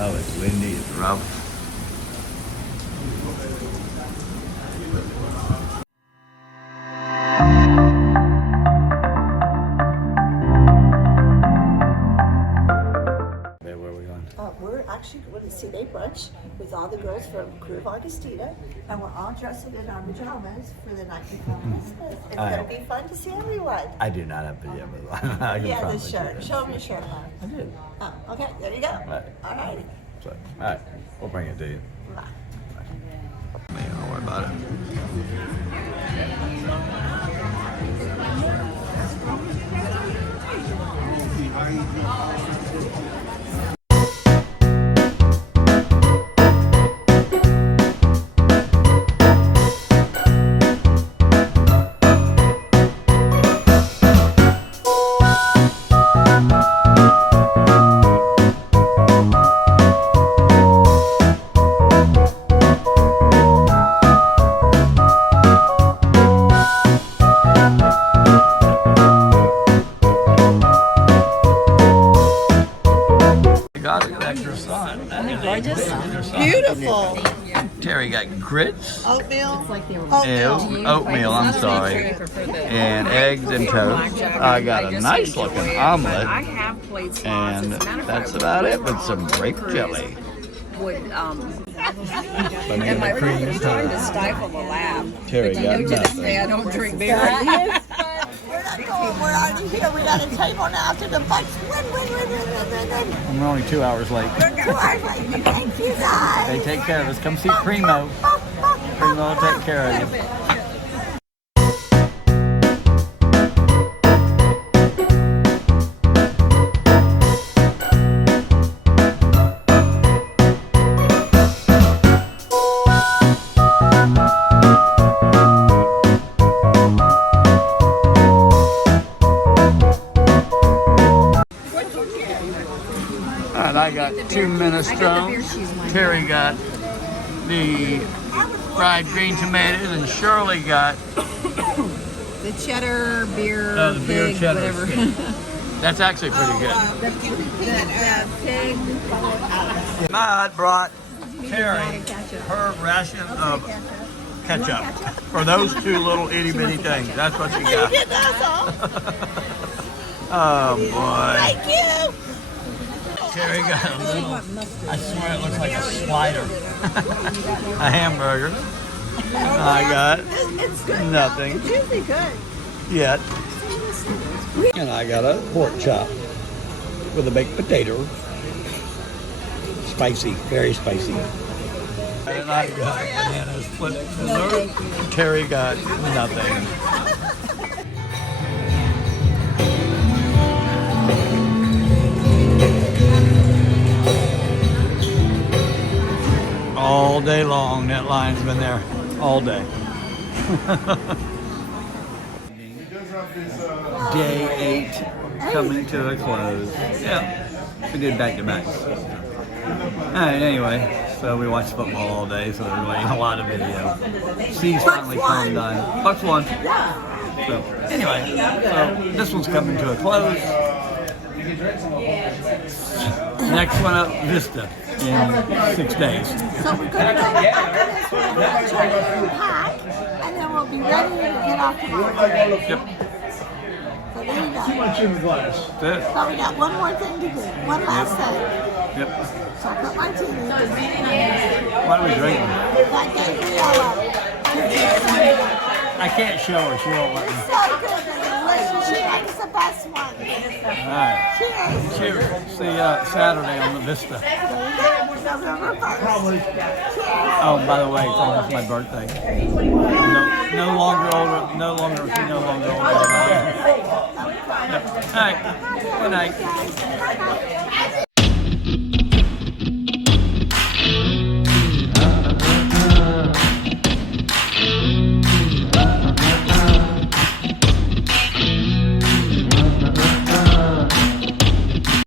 Oh, it's windy, it's rough. We're actually going to see a brunch with all the girls from Crew of Augustina, and we're all dressed in our pajamas for the night before Christmas. It's going to be fun to see everyone. I do not have pajamas on. Yeah, the shirt. Show them your shirt, Mark. I did. Oh, okay, there you go. Right. All righty. So, all right, we'll bring it to you. Bye. Man, don't worry about it. Beautiful. Terry got grits. Oatmeal. Oatmeal, I'm sorry. And eggs and toast. I got a nice looking omelet. And that's about it with some grape jelly. And my friend was trying to stifle the laugh. Terry got nothing. I don't drink beer. We're not going. We're already here. We got a table now to the Bucks. Win. We're only 2 hours late. We're 2 hours late. Thank you, guys. They take care of us. Come see Primo. Primo will take care of you. And I got 2 minestrones. Terry got the fried green tomatoes, and Shirley got The cheddar beer, the beer pig, cheddar. whatever. That's actually pretty good. The pig. Matt brought Terry her ration of ketchup for those 2 little itty bitty things. That's what she got. Oh boy. Thank you. Terry got a little, I swear it looks like a slider. A hamburger. I got nothing It's usually good. yet. And I got a pork chop with a baked potato. Spicy, very spicy. And I got banana split dessert. Terry got nothing. All day long, that line's been there all day. Day 8 coming to a close. Yeah, we did back-to-backs. Anyway, so we watched football all day, so there was a lot of video. C's finally calmed down. Bucks won. So anyway, so this one's coming to a close. Next one up, Vista, in 6 days. So we're going to go pack, and then we'll be ready to get off tomorrow. Yep. So there you go. Too much in the glass. That's So we got one more thing to do. One last thing. it. Yep. Chocolate martini. What are we drinking? That gave me all of it. I can't show her. She won't let me. So good. Delicious. She likes the best one. All right. Cheers. Cheers. See you Saturday on the Vista. November 1st. Oh, by the way, it's almost my birthday. No longer older. No longer older than I am. Yep. All right. Good night.